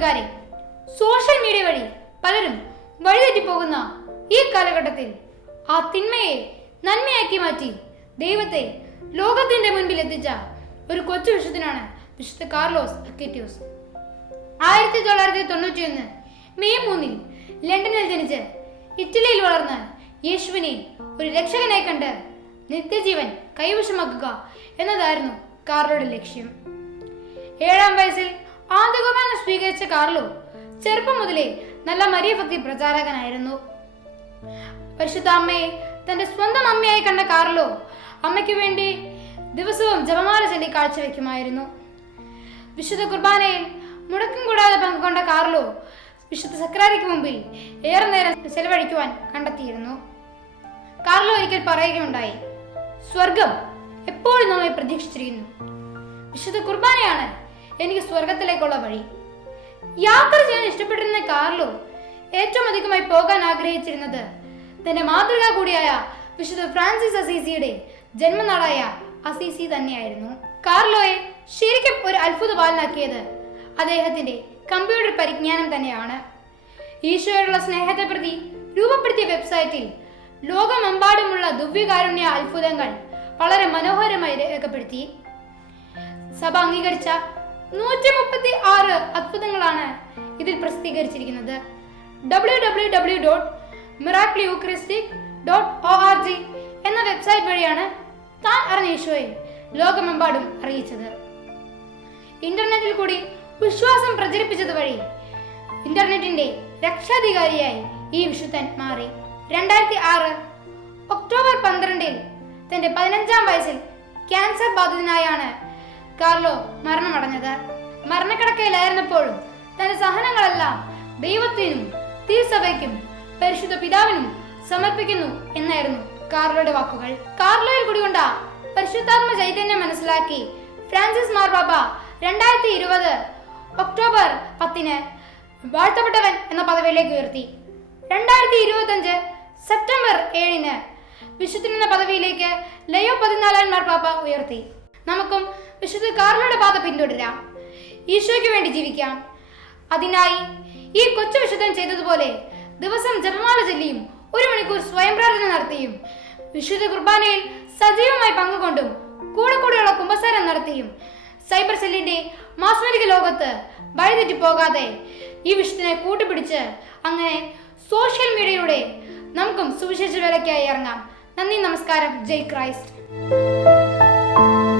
കൂട്ടുകാരെ, social media വഴി പലരും വഴിതെറ്റിപ്പോകുന്ന ഈ കാലഘട്ടത്തിൽ ആ തിന്മയെ നന്മയാക്കി മാറ്റി ദൈവത്തെ ലോകത്തിന്റെ മുൻപിൽ എത്തിച്ച ഒരു കൊച്ചു വിശുദ്ധനാണ് വിശുദ്ധ കാർലോസ് അക്വേറ്റിയൂസ്. 1991 മെയ് 3 ലണ്ടനിൽ ജനിച്ച് ഇറ്റലിയിൽ വളർന്ന് യേശുവിനെ ഒരു രക്ഷകനായി കണ്ട് നിത്യജീവൻ കൈവശമാക്കുക എന്നതായിരുന്നു കാർലോയുടെ ലക്ഷ്യം. 7-ാം വയസ്സിൽ ആദ്യകുർബാന സ്വീകരിച്ച കാർലോ ചെറുപ്പം മുതലേ നല്ല മരിയഭക്തി പ്രചാരകനായിരുന്നു. പരിശുദ്ധ അമ്മയെ തന്റെ സ്വന്തം അമ്മയായി കണ്ട കാർലോ അമ്മയ്ക്ക് വേണ്ടി ദിവസവും ജപമാല ചൊല്ലി കാഴ്ചവെക്കുമായിരുന്നു. വിശുദ്ധ കുർബാനയിൽ മുടക്കം കൂടാതെ പങ്കുകൊണ്ട കാർലോ വിശുദ്ധ സക്രാരിക്ക് മുമ്പിൽ ഏറെ നേരം ചെലവഴിക്കുവാൻ കണ്ടെത്തിയിരുന്നു. കാർലോ ഒരിക്കൽ പറയുകയുണ്ടായി, സ്വർഗം എപ്പോഴും നമ്മെ പ്രതീക്ഷിച്ചിരിക്കുന്നു. വിശുദ്ധ കുർബാനയാണ് എനിക്ക് സ്വർഗത്തിലേക്കുള്ള വഴി. യാത്ര ചെയ്യാൻ ഇഷ്ടപ്പെട്ടിരുന്ന കാർലോ ഏറ്റവും അധികമായി പോകാൻ ആഗ്രഹിച്ചിരുന്നത് തന്റെ മാതൃക കൂടിയായ വിശുദ്ധ ഫ്രാൻസിസ് അസീസിയുടെ ജന്മനാടായ അസീസി തന്നെയായിരുന്നു. കാർലോയെ ശരിക്കും ഒരു അത്ഭുത ബാലനാക്കിയത് അദ്ദേഹത്തിന്റെ കമ്പ്യൂട്ടർ പരിജ്ഞാനം തന്നെയാണ്. ഈശോയോടുള്ള സ്നേഹത്തെ പ്രതി രൂപപ്പെടുത്തിയ വെബ്സൈറ്റിൽ ലോകമെമ്പാടുമുള്ള ദിവ്യകാരുണ്യ അത്ഭുതങ്ങൾ വളരെ മനോഹരമായി രേഖപ്പെടുത്തി. സഭ അംഗീകരിച്ച 136 അത്ഭുതങ്ങളാണ് ഇതിൽ പ്രസിദ്ധീകരിച്ചിരിക്കുന്നത്. www.miracleeucharistic.org എന്ന വെബ്സൈറ്റ് വഴിയാണ് താൻ അറിഞ്ഞ ഈശോയെ ലോകമെമ്പാടും അറിയിച്ചത്. ഇന്റർനെറ്റിൽ കൂടി വിശ്വാസം പ്രചരിപ്പിച്ചത് വഴി ഇന്റർനെറ്റിന്റെ രക്ഷാധികാരിയായി ഈ വിശുദ്ധൻ മാറി. 2006 ഒക്ടോബർ 12 തന്റെ 15-ാം വയസ്സിൽ ക്യാൻസർ ബാധിതനായാണ് കാർലോ മരണമടഞ്ഞത്. മരണക്കിടക്കയിലായിരുന്നപ്പോഴും തന്റെ സഹനങ്ങളെല്ലാം ദൈവത്തിനും തിരുസഭയ്ക്കും പരിശുദ്ധ പിതാവിനും സമർപ്പിക്കുന്നു എന്നായിരുന്നു കാർലോയുടെ വാക്കുകൾ. കാർലോയിൽ കുടികൊണ്ട പരിശുദ്ധാത്മ ചൈതന്യം മനസ്സിലാക്കി ഫ്രാൻസിസ് മാർപാപ്പ 2020 ഒക്ടോബർ 10 വാഴ്ത്തപ്പെട്ടവൻ എന്ന പദവിയിലേക്ക് ഉയർത്തി. 2025 സെപ്റ്റംബർ 7 വിശുദ്ധൻ എന്ന പദവിയിലേക്ക് ലയോ 14 മാർപാപ്പ ഉയർത്തി. നമുക്കും വിശുദ്ധ കാർലോയുടെ പാത പിന്തുടരാം, ഈശോയ്ക്ക് വേണ്ടി ജീവിക്കാം. അതിനായി ഈ കൊച്ചു വിശുദ്ധൻ ചെയ്തതുപോലെ ദിവസം ജപമാല ചൊല്ലിയും 1 മണിക്കൂർ സ്വയം പ്രാർത്ഥന നടത്തിയും വിശുദ്ധ കുർബാനയിൽ സജീവമായി പങ്കുകൊണ്ടും കൂടെയുള്ള കുമ്പസാരം നടത്തിയും സൈബർ സെല്ലിന്റെ മാസ്മരിക ലോകത്ത് വഴിതെറ്റി പോകാതെ ഈ വിശുദ്ധനെ കൂട്ടുപിടിച്ച് അങ്ങനെ സോഷ്യൽ മീഡിയയിലൂടെ നമുക്കും സുവിശേഷ വേലയ്ക്കായി ഇറങ്ങാം. നന്ദി, നമസ്കാരം. ജയ് ക്രൈസ്റ്റ്.